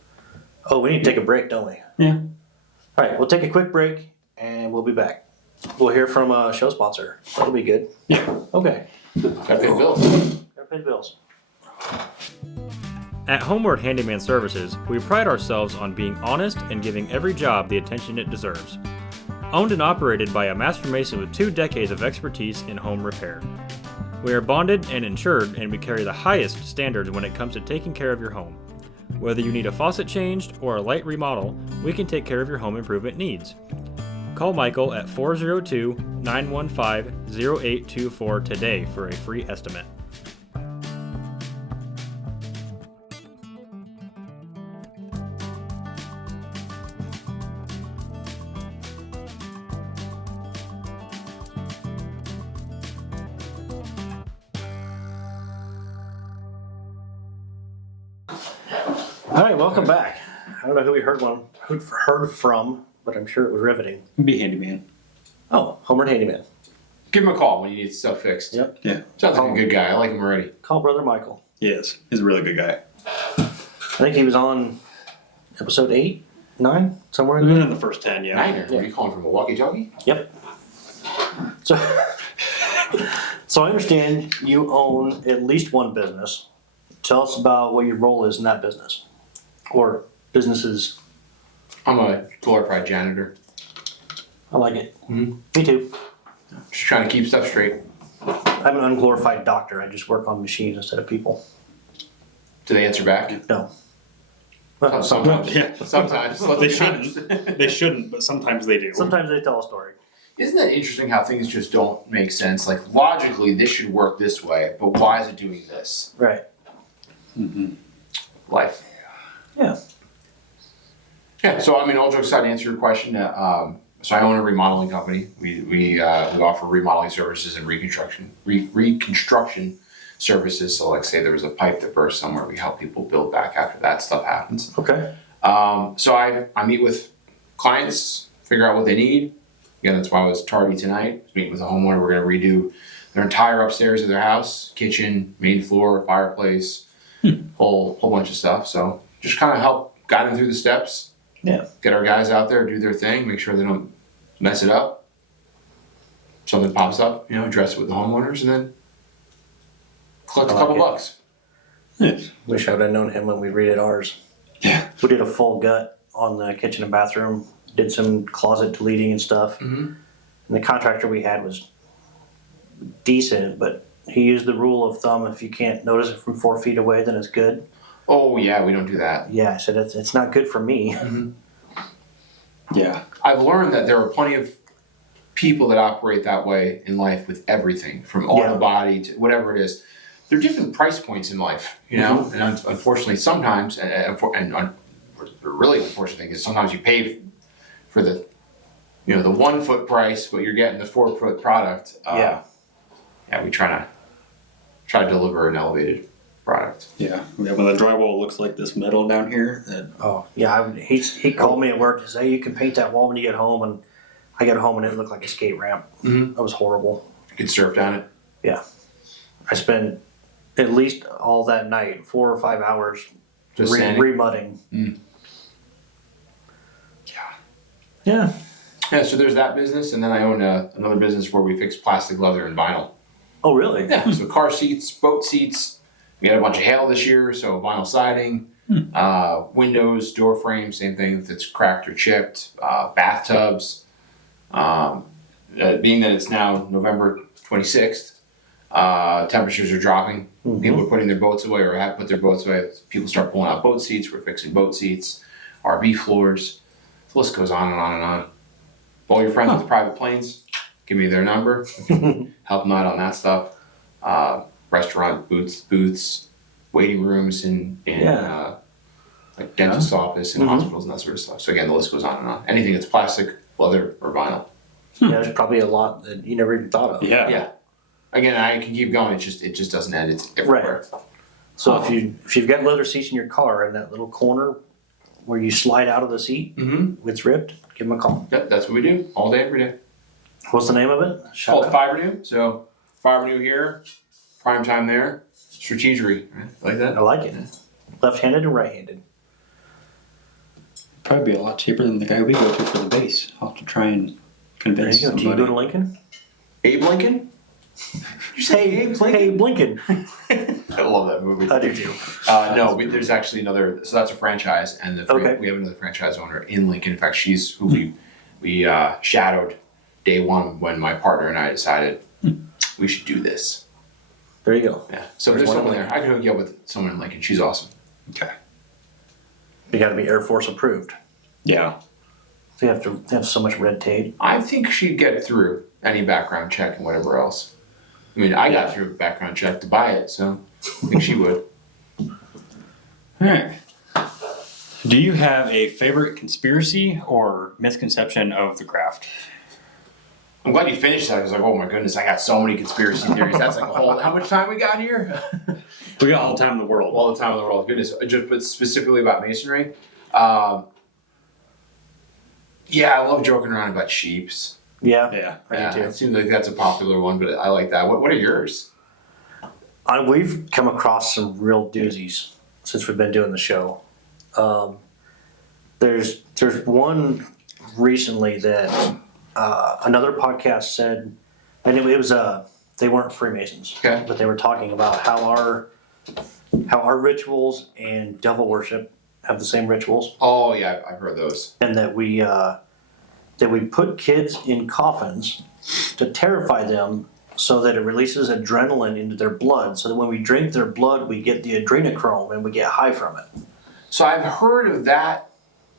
Oh, we need to take a break, don't we? Yeah. All right, we'll take a quick break and we'll be back. We'll hear from a show sponsor. That'll be good. Yeah. Okay. Gotta pay the bills. Gotta pay the bills. At Homeward Handyman Services, we pride ourselves on being honest and giving every job the attention it deserves. Owned and operated by a master mason with 2 decades of expertise in home repair. We are bonded and insured, and we carry the highest standards when it comes to taking care of your home. Whether you need a faucet changed or a light remodel, we can take care of your home improvement needs. Call Michael at 402-915-0824 today for a free estimate. All right, welcome back. I don't know who we heard from, but I'm sure it was riveting. Be handyman. Oh, Homeward Handyman. Give him a call when you need stuff fixed. Yep. Yeah. Sounds like a good guy. I like him already. Call Brother Michael. Yes. He's a really good guy. I think he was on episode 8, 9, somewhere in We've there. been in the first 10, yeah. Niner. What are you calling from, a walkie-talkie? Yep. So, so I understand you own at least one business. Tell us about what your role is in that business, or businesses. I'm a glorified janitor. I like it. Mhm. Me too. Just trying to keep stuff straight. I'm an unglorified doctor. I just work on machines instead of people. Do they answer back? No. Sometimes. Yeah. Sometimes. Let's They be shouldn't. honest. They shouldn't, but sometimes they do. Sometimes they tell a story. Isn't that interesting how things just don't make sense? Like, logically, this should work this way, but why is it doing this? Right. Mm-hmm. Life. Yeah. Yeah, so I mean, all jokes aside, to answer your question, so I own a remodeling company. We offer remodeling services and reconstruction services. So, like, say there was a pipe that burst somewhere, we help people build back after that stuff happens. Okay. So I meet with clients, figure out what they need. Again, that's why I was tardy tonight. I was meeting with a homeowner. We're going to redo their entire upstairs of their house, kitchen, main floor, fireplace, whole bunch of stuff. So just kind of help guide them through the steps. Yeah. Get our guys out there, do their thing, make sure they don't mess it up. Something pops up, address it with the homeowners, and then collect a couple bucks. Yes. Wish I would have known him when we redid ours. Yeah. We did a full gut on the kitchen and bathroom, did some closet deleting and stuff. Mm-hmm. And the contractor we had was decent, but he used the rule of thumb: if you can't notice it from 4 feet away, then it's good. Oh yeah, we don't do that. Yeah, I said it's not good for me. Mm-hmm. Yeah. I've learned that there are plenty of people that operate that way in life with everything, from auto body to whatever it is. There are different price points in life, Mm-hmm. and unfortunately sometimes, the really unfortunate thing is sometimes you pay for the 1 foot price, but you're getting the 4 foot product. Yeah, we try to deliver an elevated product. Yeah. When the drywall looks like this metal down here, he called me at work to say, you can paint that wall when you get home, and I got home and it looked like a skate ramp. Mm-hmm. That was horrible. You can surf down it. Yeah, I spent at least all that night, 4 or 5 hours, Just sanding. remudding. Mm. Yeah. Yeah, so there's that business, and then I own another business where we fix plastic, leather, and vinyl. Oh, really? Yeah, so car seats, boat seats. We had a bunch of hail this year, so vinyl siding, windows, door frames, same thing if it's cracked or chipped, bathtubs. Being that it's now November 26th, temperatures are dropping. Mm-hmm. People are putting their boats away or have put their boats away. People start pulling out boat seats. We're fixing boat seats, RV floors. The list goes on and on and on. All your friends with private planes, give me their number. Help them out on that stuff. Restaurant booths, waiting rooms in like dentist office and hospitals and that sort of stuff. So again, the list goes on and on. Anything that's plastic, leather, or vinyl. Yeah, there's probably a lot that you never even thought of. Yeah. Again, I can keep going. It just doesn't end. It's everywhere. Right. So if you've got leather seats in your car in that little corner where you slide out of the seat, it's ripped, give them a call. Yep, that's what we do all day, every day. What's the name of it? Called Fibernew. So Fibernew here, prime time there, strategery. Right? Like that? I like it. Left-handed and right-handed. probably be a lot cheaper than the guy we go to for the base. I'll have to try and convince Do you somebody. go to Lincoln? Abe Lincoln? You say Abe Lincoln? Hey, Lincoln. I love that movie. I do too. No, there's actually another. So that's a franchise, and we have another franchise owner in Lincoln. In fact, she's who we shadowed day one when my partner and I decided we should do this. There you go. Yeah. So there's someone there. I can hook you up with someone in Lincoln. She's awesome. Okay. You got to be Air Force approved. Yeah. So you have to have so much red tape. I think she'd get through any background check and whatever else. I mean, I got through a background check to buy it, so I think she would. All right. Do you have a favorite conspiracy or misconception of the craft? I'm glad you finished that because, like, oh my goodness, I got so many conspiracy theories. That's like a whole. How much time we got here? We got all the time in the world. All the time in the world. Goodness, but specifically about masonry. Yeah, I love joking around about sheeps. Yeah. Yeah. I do too. It seems like that's a popular one, but I like that. What are yours? We've come across some real doozies since we've been doing the show. There's one recently that another podcast said, and it was they weren't Freemasons, Okay. but they were talking about how our rituals and devil worship have the same rituals, Oh yeah, I've heard those. and that we put kids in coffins to terrify them so that it releases adrenaline into their blood, so that when we drink their blood, we get the adrenochrome and we get high from it. So I've heard of that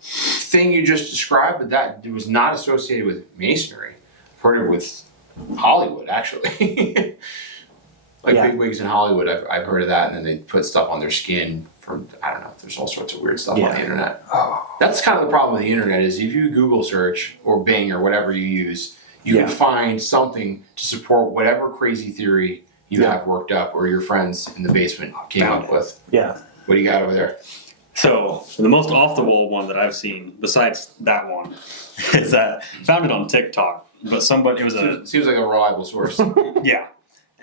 thing you just described, but that it was not associated with masonry. I've heard it with Hollywood, actually. Yeah. Bigwigs in Hollywood, I've heard of that, and then they put stuff on their skin from, I don't know, there's all sorts of weird stuff on the internet. That's kind of the problem with the internet is if you Google search or Bing or whatever you use, you can find something to support whatever crazy theory you have worked up or your friends in the basement came up with. Yeah. What do you got over there? So the most off the wall one that I've seen, besides that one, is that I found it on TikTok. But it was a Seems like a reliable source. yeah.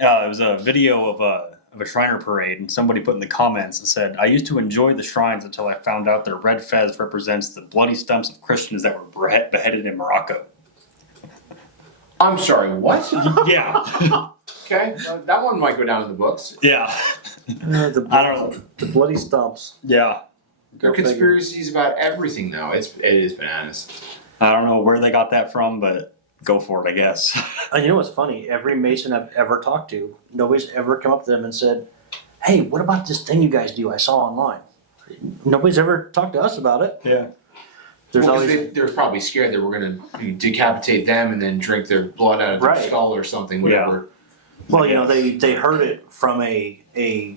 It was a video of of a Shriner parade, and somebody put in the comments and said, "I used to enjoy the shrines until I found out their red fez represents the bloody stumps of Christians that were beheaded in Morocco." I'm sorry, what? Yeah. Okay, that one might go down in the books. Yeah. I don't know. The bloody stumps. Yeah. There are conspiracies about everything, though. It is bananas. I don't know where they got that from, but go for it, I guess. And you know what's funny? Every Mason I've ever talked to, nobody's ever come up to them and said, "Hey, what about this thing you guys do I saw online?" Nobody's ever talked to us about it. Yeah. There's Well, always they're probably scared that we're going to decapitate them and then drink their blood out of their Right. skull or something, whatever. well, you know, they heard it from a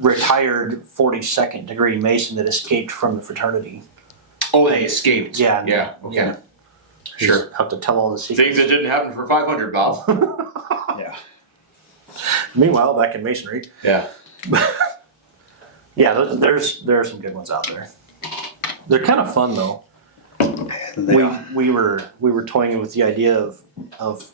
retired 42nd degree Mason that escaped from the fraternity. Oh, they escaped. Yeah. Yeah. Okay. Yeah. Sure. Have to tell all the secrets. Things that didn't happen for 500, Bob. Yeah. Meanwhile, back in Masonry, Yeah. yeah, there are some good ones out there. They're kind of fun though. We were toying with the idea of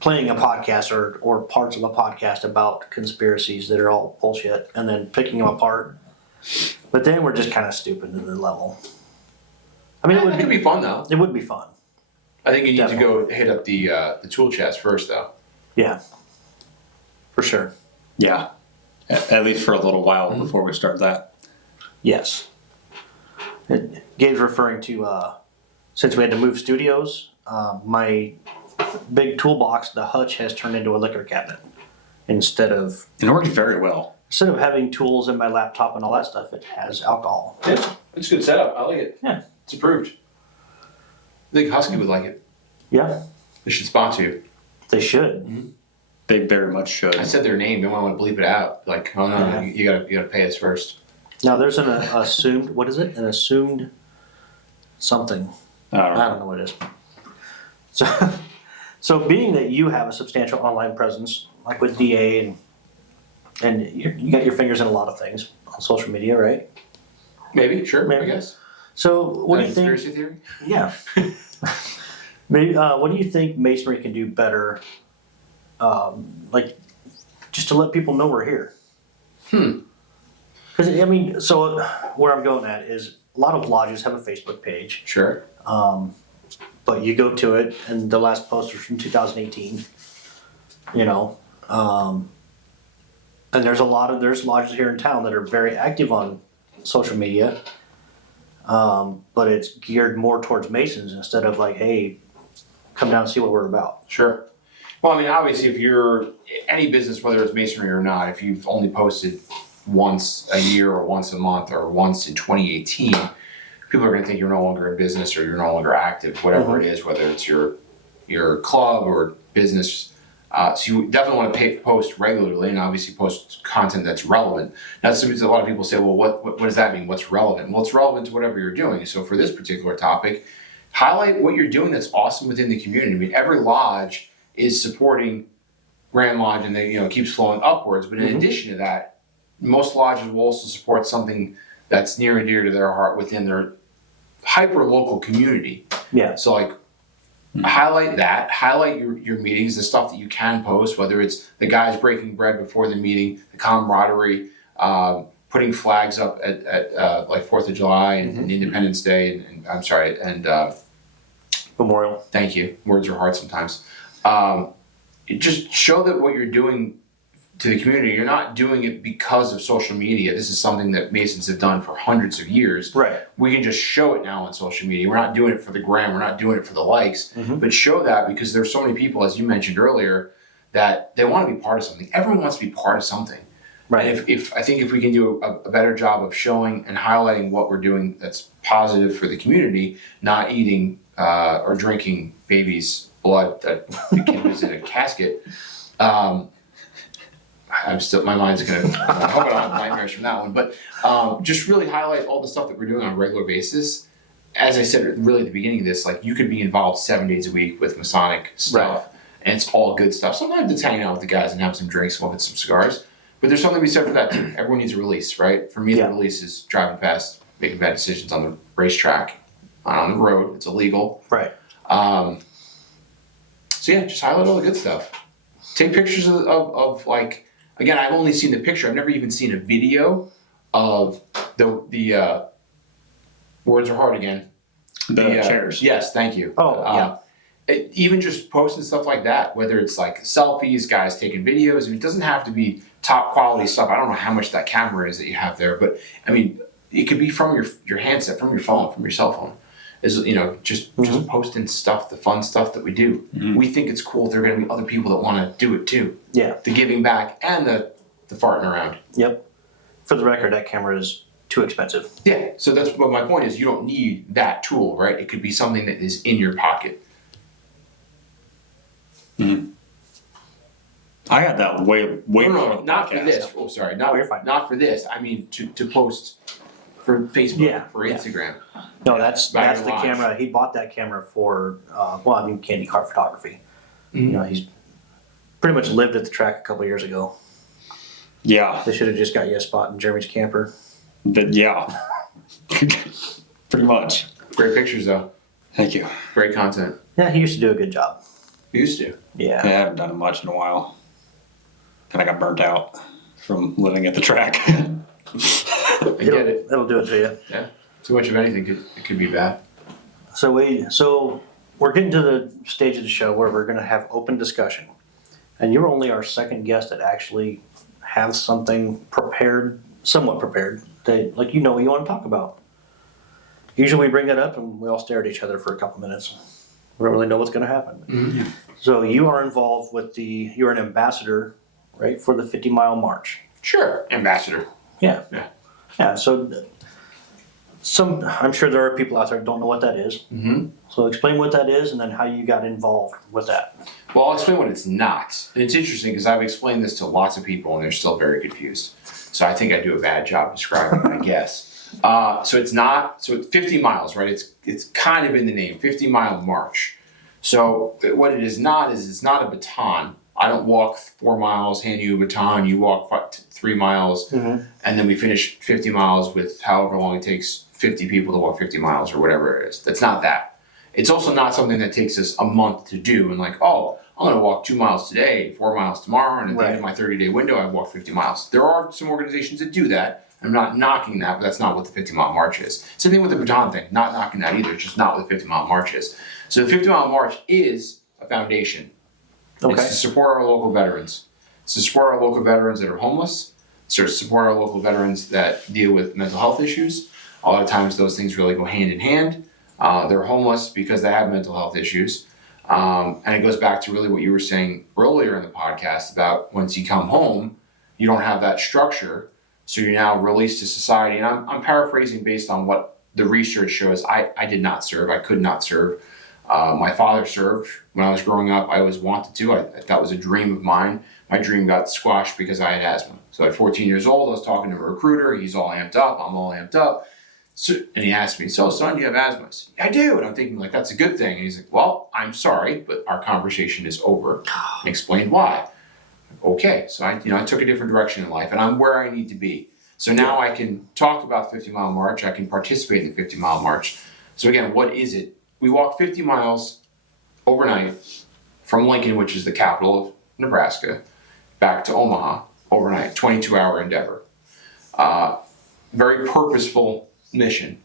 playing a podcast or parts of a podcast about conspiracies that are all bullshit, and then picking them apart. But then we're just kind of stupid to the level. I mean, It could be fun, though. it would be fun. I think you need Definitely. to go hit up the tool chest first, though. Yeah, for sure. Yeah. At least for a little while before we start that. Yes. Gabe's referring to since we had to move studios, my big toolbox, the hutch, has turned into a liquor cabinet instead of It worked very well. having tools in my laptop and all that stuff. It has alcohol. Yeah, it's a good setup. I like it. Yeah. It's approved. I think Husky would like it. Yeah, They should sponsor you. they should. They very much should. I said their name. You might want to bleep it out. Like, oh no, Yeah. you gotta pay us first. Now there's an assumed, what is it? An assumed something. I don't I know. don't know what it is. So being that you have a substantial online presence, like with DA, and you got your fingers in a lot of things on social media, right? Maybe, sure, Maybe. I guess. So what do you think? Conspiracy theory? Yeah. Maybe. What do you think Masonry can do better? Like, just to let people know we're here. Because I mean, so where I'm going at is a lot of lodges have a Facebook page. Sure. But you go to it, and the last post was from 2018. You know, and there's lodges here in town that are very active on social media. But it's geared more towards Masons instead of like, hey, come down and see what we're about. Sure. Well, I mean, obviously, if you're any business, whether it's masonry or not, if you've only posted once a year or once a month or once in 2018, people are going to think you're no longer in business or you're no longer active, whatever it is, whether it's your club or business. So you definitely want to post regularly and obviously post content that's relevant. Now, a lot of people say, well, what does that mean? What's relevant? Well, it's relevant to whatever you're doing. So for this particular topic, highlight what you're doing that's awesome within the community. I mean, every lodge is supporting Grand Lodge and they, it keeps flowing upwards. But in addition to that, most lodges will also support something that's near and dear to their heart within their hyper local community. Yeah. So like highlight that, highlight your meetings, the stuff that you can post, whether it's the guys breaking bread before the meeting, the camaraderie, putting flags up at like 4th of July and Independence Day and Memorial. thank you. Words are hard sometimes. Just show that what you're doing to the community, you're not doing it because of social media. This is something that Masons have done for hundreds of years. Right. We can just show it now on social media. We're not doing it for the gram. We're not doing it for the likes. But show that because there's so many people, as you mentioned earlier, that they want to be part of something. Everyone wants to be part of something. Right. And if I think if we can do a better job of showing and highlighting what we're doing that's positive for the community, not eating or drinking babies' blood that the kid was in a casket. My mind's gonna, I hope I don't have nightmares from that one, but just really highlight all the stuff that we're doing on a regular basis. As I said really at the beginning of this, like you could be involved 7 days a week with Masonic stuff, and it's all good stuff. Sometimes it's hanging out with the guys and having some drinks, smoking some cigars, but there's something to be said for that too. Everyone needs a release, right? For me, the release is driving fast, making bad decisions on the racetrack, on the road. It's illegal. Right. So yeah, just highlight all the good stuff. Take pictures of like, again, I've only seen the picture. I've never even seen a video of the words are hard again. The chairs. Yes, thank you. Oh, Even just posting stuff like that, whether it's like selfies, guys taking videos, it doesn't have to be top quality stuff. I don't know how much that camera is that you have there, but I mean, it could be from your handset, from your phone, from your cell phone. Is just posting stuff, the fun stuff that we do. We think it's cool. There are going to be other people that want to do it too. Yeah. The giving back and the farting around. Yep. For the record, that camera is too expensive. Yeah. So that's what my point is. You don't need that tool, right? It could be something that is in your pocket. I had that way No, not for this. Oh, sorry. you're fine. Not for this. I mean, to post for Facebook, for Instagram. No, that's the Watch. camera. He bought that camera for, candy car photography. He's pretty much lived at the track a couple years ago. Yeah. They should have just got you a spot in Jeremy's camper. Yeah. Pretty much. Great pictures, though. Thank you. Great content. Yeah, he used to do a good job. Used to. Yeah. I haven't done it much in a while. And I got burnt out from living at the track. I get it. It'll do it to you. Yeah. Too much of anything could be bad. So we're getting to the stage of the show where we're going to have open discussion, and you're only our second guest that actually have something prepared, somewhat prepared, that what you want to talk about. Usually we bring that up and we all stare at each other for a couple minutes. We don't really know what's going to happen. So you are involved with you're an ambassador, right, for the 50-mile march. Sure, ambassador. Yeah. Yeah. So I'm sure there are people out there that don't know what that is. So explain what that is and then how you got involved with that. Well, I'll explain what it's not. And it's interesting because I've explained this to lots of people and they're still very confused. So I think I do a bad job describing it, I guess. So it's 50 miles, right? It's kind of in the name, 50-mile march. So what it is not is it's not a baton. I don't walk 4 miles, hand you a baton, you walk 3 miles, and then we finish 50 miles with however long it takes 50 people to walk 50 miles or whatever it is. That's not that. It's also not something that takes us a month to do and like, oh, I'm going to walk 2 miles today, 4 miles tomorrow, and at the end of my 30-day window, I walk 50 miles. There are some organizations that do that. I'm not knocking that, but that's not what the 50-mile march is. Same thing with the baton thing. Not knocking that either. It's just not what the 50-mile march is. So the 50-mile march is a foundation. Okay. It's to support our local veterans. It's to support our local veterans that are homeless. It's to support our local veterans that deal with mental health issues. A lot of times those things really go hand in hand. They're homeless because they have mental health issues. And it goes back to really what you were saying earlier in the podcast about once you come home, you don't have that structure. So you're now released to society. And I'm paraphrasing based on what the research shows. I did not serve. I could not serve. My father served when I was growing up. I always wanted to. That was a dream of mine. My dream got squashed because I had asthma. So at 14 years old, I was talking to a recruiter. He's all amped up. I'm all amped up. So, and he asked me, so son, do you have asthma? I said, yeah, I do. And I'm thinking, like, that's a good thing. And he's like, well, I'm sorry, but our conversation is over. And explained why. Okay. So I took a different direction in life, and I'm where I need to be. So now I can talk about the 50-mile march. I can participate in the 50-mile march. So again, what is it? We walk 50 miles overnight from Lincoln, which is the capital of Nebraska, back to Omaha overnight, 22-hour endeavor. Very purposeful mission.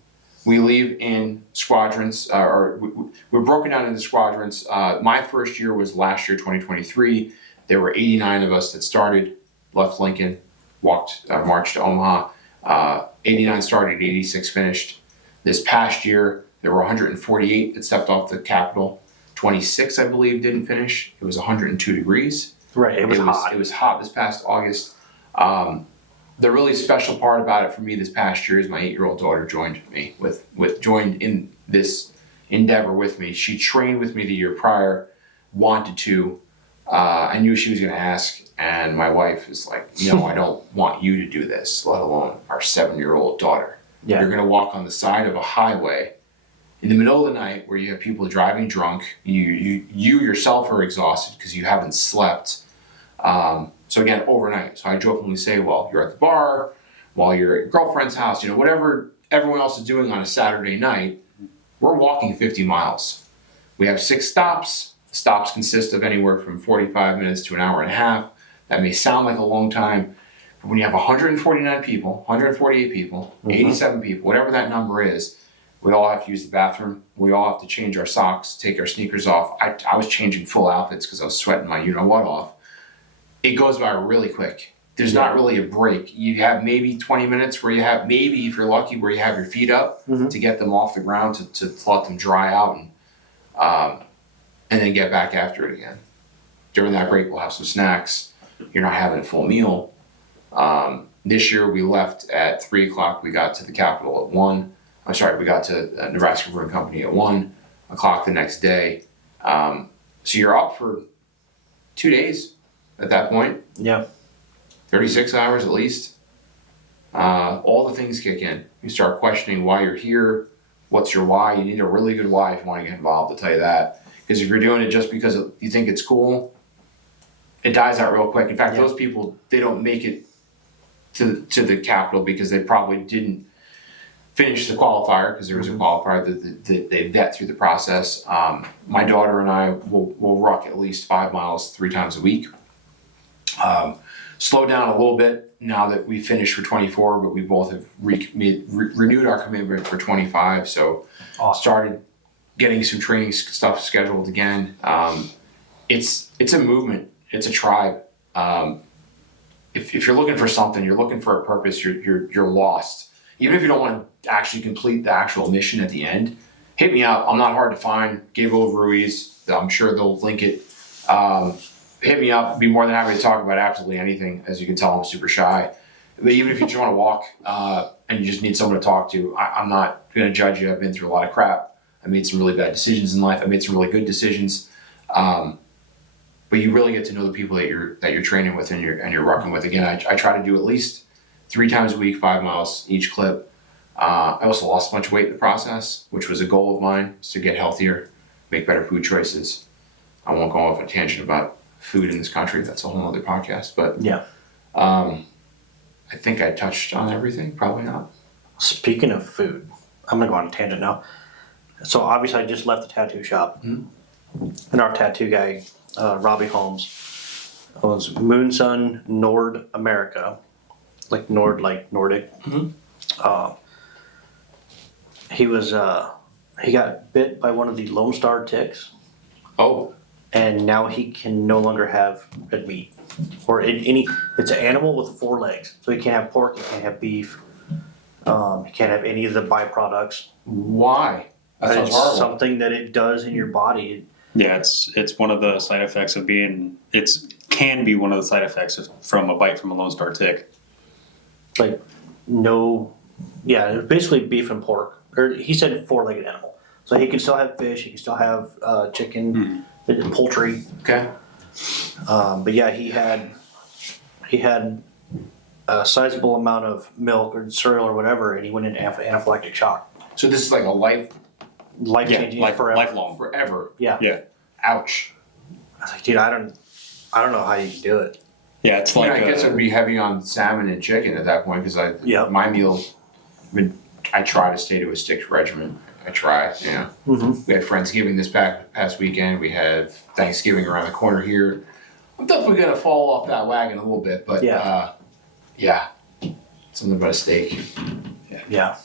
We leave in squadrons, we're broken down into squadrons. My first year was last year, 2023. There were 89 of us that started, left Lincoln, marched to Omaha. 89 started, 86 finished. This past year, there were 148 that stepped off the Capitol. 26, I believe, didn't finish. It was 102 degrees. Right, it was hot. It was hot this past August. The really special part about it for me this past year is my 8-year-old daughter joined me joined in this endeavor with me. She trained with me the year prior, wanted to. I knew she was going to ask, and my wife is like, no, I don't want you to do this, let alone our 7-year-old daughter. Yeah. You're going to walk on the side of a highway in the middle of the night where you have people driving drunk. You yourself are exhausted because you haven't slept. So again, overnight. So I jokingly say, well, you're at the bar, while you're at your girlfriend's house, whatever everyone else is doing on a Saturday night, we're walking 50 miles. We have 6 stops. The stops consist of anywhere from 45 minutes to an hour and a half. That may sound like a long time, but when you have 149 people, 148 people, 87 people, whatever that number is, we all have to use the bathroom. We all have to change our socks, take our sneakers off. I was changing full outfits because I was sweating my you-know-what off. It goes by really quick. There's not really a break. You have maybe 20 minutes where you have, maybe if you're lucky, where you have your feet up to get them off the ground to let them dry out and then get back after it again. During that break, we'll have some snacks. You're not having a full meal. This year we left at 3 o'clock. We got to the Capitol at 1. We got to Nebraska Brewing Company at 1 o'clock the next day. So you're up for 2 days at that point. Yeah. 36 hours at least. All the things kick in. You start questioning why you're here. What's your why? You need a really good why if you want to get involved, I'll tell you that. Because if you're doing it just because you think it's cool, it dies out real quick. In fact, those people, they don't make it to the Capitol because they probably didn't finish the qualifier, because there was a qualifier that they vet through the process. My daughter and I will ruck at least 5 miles 3 times a week. Slow down a little bit now that we finished for 24, but we both have renewed our commitment for 25. So started getting some training stuff scheduled again. It's a movement. It's a tribe. If you're looking for something, you're looking for a purpose, you're lost. Even if you don't want to actually complete the actual mission at the end, hit me up. I'm not hard to find. Gabriel Ruiz. I'm sure they'll link it. Hit me up. I'd be more than happy to talk about absolutely anything. As you can tell, I'm super shy. But even if you just want to walk and you just need someone to talk to, I'm not going to judge you. I've been through a lot of crap. I made some really bad decisions in life. I made some really good decisions. But you really get to know the people that you're training with and you're rucking with. Again, I try to do at least 3 times a week, 5 miles each clip. I also lost a bunch of weight in the process, which was a goal of mine, is to get healthier, make better food choices. I won't go off a tangent about food in this country. That's a whole other podcast. But I think I touched on everything. Probably not. Speaking of food, I'm going to go on a tangent now. So obviously I just left the tattoo shop. And our tattoo guy, Robbie Holmes, owns Moonsun Nord America. Like Nord, like Nordic. He was he got bit by one of the Lone Star ticks. Oh. And now he can no longer have red meat or any. It's an animal with 4 legs, so he can't have pork. He can't have beef. He can't have any of the byproducts. Why? That sounds It's horrible. something that it does in your body. Yeah, it's one of the side effects of being. Can be one of the side effects from a bite from a Lone Star tick. Like basically beef and pork. Or he said 4-legged animal, so he can still have fish. He can still have chicken, poultry. Okay. But yeah, he had a sizable amount of milk or cereal or whatever, and he went into anaphylactic shock. So this is like a life Changing forever. Lifelong. forever. Yeah. Yeah. Ouch. I was like, dude, I don't know how you can do it. Yeah, it's like I guess it would be heavy on salmon and chicken at that point because my meal. I try to stay to a strict regimen. I try. Yeah. We had Friendsgiving this past weekend. We have Thanksgiving around the corner here. I'm definitely gonna fall off that wagon a little bit, but something about a steak. Yeah.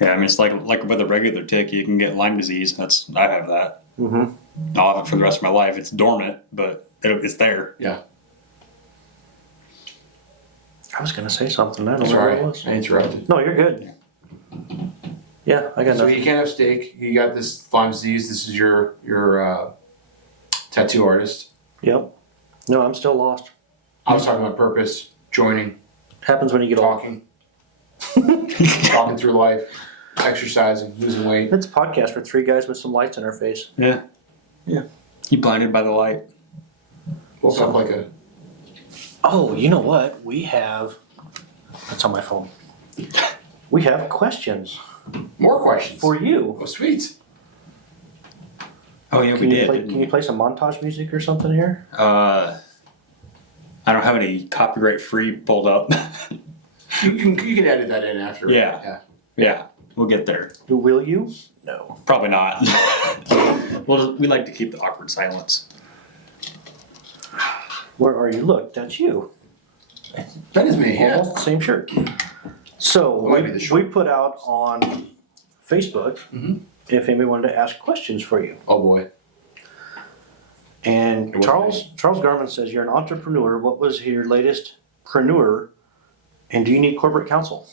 Yeah, I mean it's like with a regular tick, you can get Lyme disease. I have that. I'll have it for the rest of my life. It's dormant, but it's there. Yeah. I was gonna say something. I don't That's know all what right. it was. I interrupted. No, you're good. Yeah, I got So nothing. you can't have steak. You got this Lyme disease. This is your tattoo artist. Yep. No, I'm still lost. I was talking about purpose, joining, Happens when you get old. talking through life, exercising, losing weight. It's a podcast for 3 guys with some lights in our face. Yeah. You blinded by the light. Woke up like a. Oh, you know what? We have. That's on my phone. We have questions More questions. for you. Oh, sweet. Oh yeah, Can you play some montage music or something here? I don't have any copyright free pulled up. You can edit that in after. Yeah. Yeah, we'll get there. Will you? No. Probably not. We like to keep the awkward silence. Where are you? Look, that's you. That is me, yeah. Almost the same shirt. So Might be the we shirt. put out on Facebook if anybody wanted to ask questions for you. Oh boy. And It wasn't Charles Garman says you're an entrepreneur. What was your latest preneur? And do you need corporate counsel?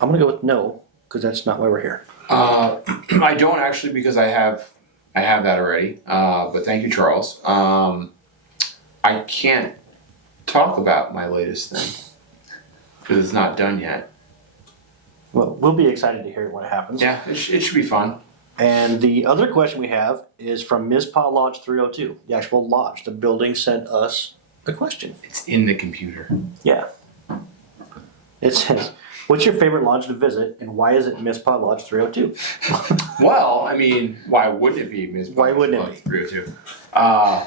I'm gonna go with no, because that's not why we're here. I don't actually, because I have that already. But thank you, Charles. I can't talk about my latest thing because it's not done yet. Well, we'll be excited to hear it when it happens. Yeah, it should be fun. And the other question we have is from Ms. Pa Lodge 302, the actual lodge. The building sent us a question. It's in the computer. Yeah. It says, what's your favorite lodge to visit and why is it Ms. Pa Lodge 302? Well, I mean, why wouldn't it be Ms. Why wouldn't it be? 302? I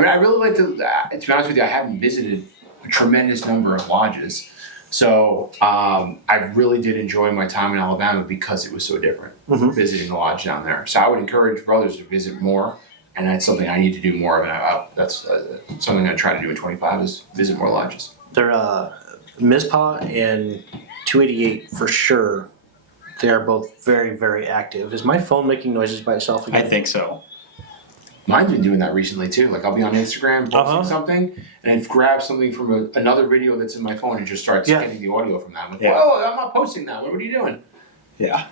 mean, I really like to be honest with you, I haven't visited a tremendous number of lodges. So I really did enjoy my time in Alabama because it was so different, visiting a lodge down there. So I would encourage brothers to visit more, and that's something I need to do more of. And that's something I try to do in 25 is visit more lodges. They're Mizpah and 288 for sure. They are both very, very active. Is my phone making noises by itself again? I think so. Mine's been doing that recently too. Like I'll be on Instagram posting something, and I've grabbed something from another video that's in my phone and just start getting the audio from that. I'm like, whoa, I'm not posting that. What are you doing? Yeah.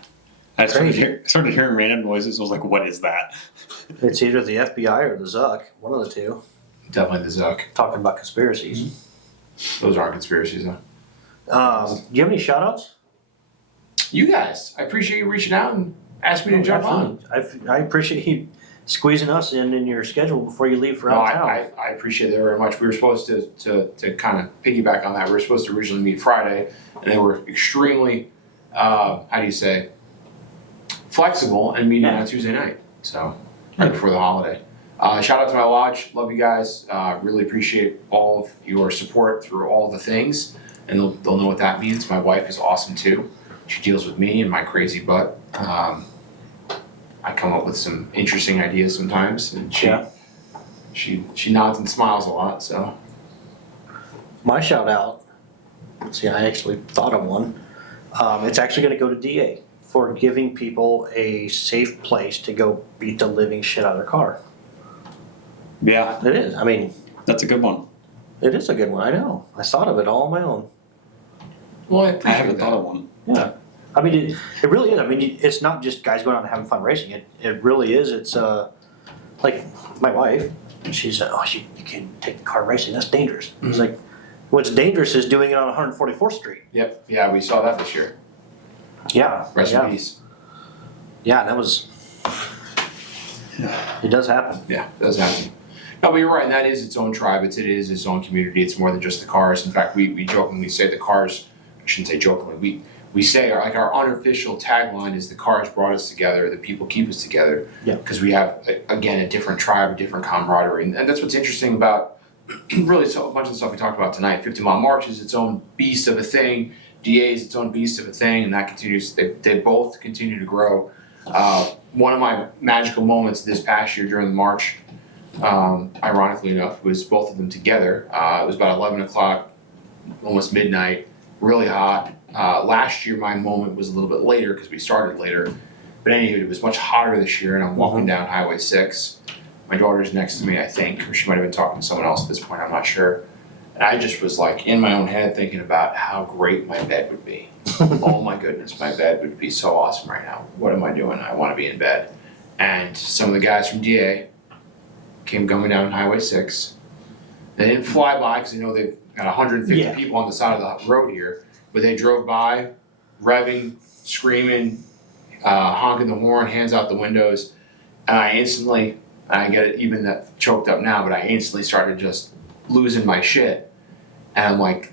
I started hearing random noises. I was like, what is that? It's either the FBI or the Zuck, one of the two. Definitely the Zuck. Talking about conspiracies. Those aren't conspiracies though. Do you have any shout outs? You guys, I appreciate you reaching out and asking me to jump on. I appreciate you squeezing us in your schedule before you leave for out of town. I appreciate that very much. We were supposed to kind of piggyback on that. We were supposed to originally meet Friday, and they were extremely, how do you say, flexible and meeting on Tuesday night. So, right before the holiday. Shout out to my lodge. Love you guys. Really appreciate all of your support through all the things, and they'll know what that means. My wife is awesome too. She deals with me and my crazy butt. I come up with some interesting ideas sometimes, and she nods and smiles a lot. So My shout out. See, I actually thought of one. It's actually going to go to DA for giving people a safe place to go beat the living shit out of their car. Yeah, It is. I mean, that's a good one. it is a good one. I know. I thought of it all on my own. well, I haven't thought of one. Yeah. I mean, it really is. I mean, it's not just guys going out and having fun racing. It really is. It's like my wife. She said, "Oh, you can take the car racing. That's dangerous." I was like, "What's dangerous is doing it on 144th Street." Yep. Yeah, we saw that this year. Yeah. Rest in peace. Yeah, that was. It does happen. Yeah, it does happen. No, but you're right. And that is its own tribe. It is its own community. It's more than just the cars. In fact, we jokingly say the cars. I shouldn't say jokingly. We say our unofficial tagline is the cars brought us together, the people keep us together. Yeah. Because we have, again, a different tribe, a different camaraderie. And that's what's interesting about really a bunch of the stuff we talked about tonight. 50 Mile March is its own beast of a thing. DA is its own beast of a thing. And that continues, they both continue to grow. One of my magical moments this past year during the march, ironically enough, was both of them together. It was about 11 o'clock, almost midnight, really hot. Last year, my moment was a little bit later because we started later. But anyway, it was much hotter this year, and I'm walking down Highway 6. My daughter's next to me, I think, or she might have been talking to someone else at this point, I'm not sure. And I just was like in my own head thinking about how great my bed would be. Oh my goodness, my bed would be so awesome right now. What am I doing? I want to be in bed. And some of the guys from DA came coming down Highway 6. They didn't fly by because they know they've got 150 people on the side of the road here. But they drove by, revving, screaming, honking the horn, hands out the windows. And I instantly, I get it even that choked up now, but I instantly started just losing my shit. And I'm like,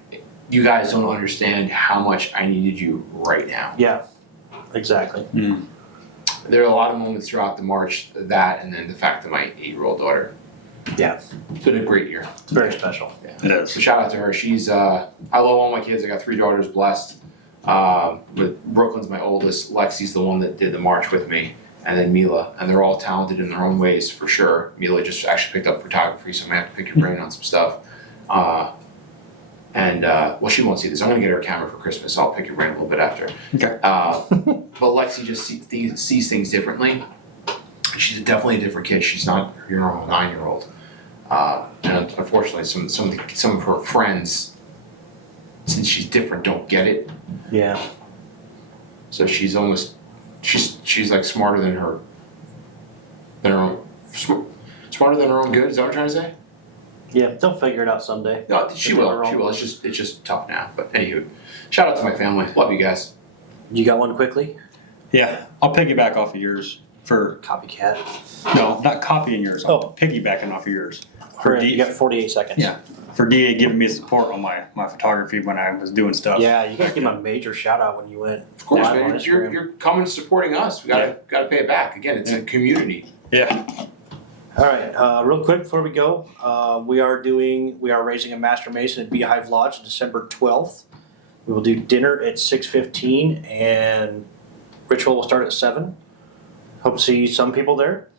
you guys don't understand how much I needed you right now. Yeah, exactly. There are a lot of moments throughout the march, that and then the fact that my 8-year-old daughter. Yeah. It's been a great year. It's very special. Yeah. It is. So shout out to her. She's, I love all my kids. I got 3 daughters, blessed. But Brooklyn's my oldest. Lexi's the one that did the march with me. and then Mila, and they're all talented in their own ways for sure. Mila just actually picked up photography, so I'm gonna have to pick your brain on some stuff. Well, she won't see this. I'm gonna get her a camera for Christmas. So I'll pick your brain a little bit after. Okay. But Lexi just sees things differently. She's definitely a different kid. She's not your normal 9-year-old. And unfortunately, some of her friends, since she's different, don't get it. Yeah. So she's like smarter than her own smarter than her own good. Is that what I'm trying to say? Yeah, they'll figure it out someday. No, she will. She will. It's just tough now. But anywho, shout out to my family. Love you guys. You got one quickly? Yeah, I'll piggyback off of yours for. Copycat. No, not copying yours. I'm piggybacking off of yours. You got 48 seconds. Yeah, for DA giving me support on my photography when I was doing stuff. Yeah, you gotta give him a major shout out when you went. Of course, live on man. Instagram. You're coming supporting us. We gotta pay it back. Again, it's a community. Yeah. All right, real quick before we go, we are raising a Master Mason at Beehive Lodge on December 12th. We will do dinner at 6:15 and ritual will start at 7. Hope to see some people there.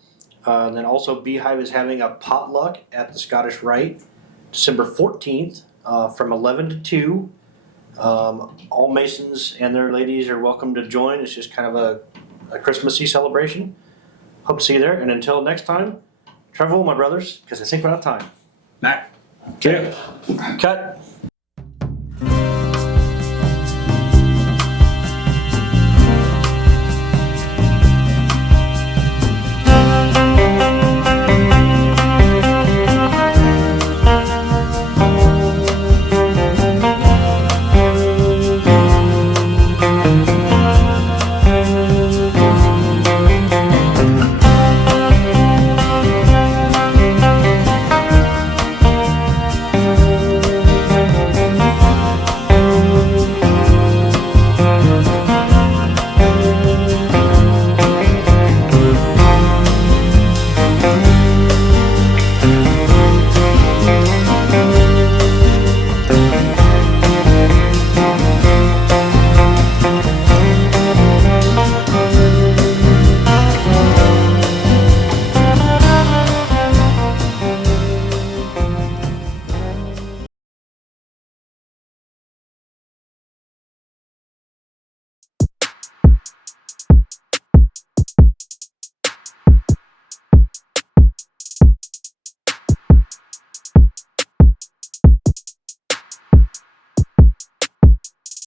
And then also Beehive is having a potluck at the Scottish Rite, December 14th, from 11 to 2. All Masons and their ladies are welcome to join. It's just kind of a Christmassy celebration. Hope to see you there. And until next time, travel well, my brothers, because I think we're out of time. Matt. Okay. Cut.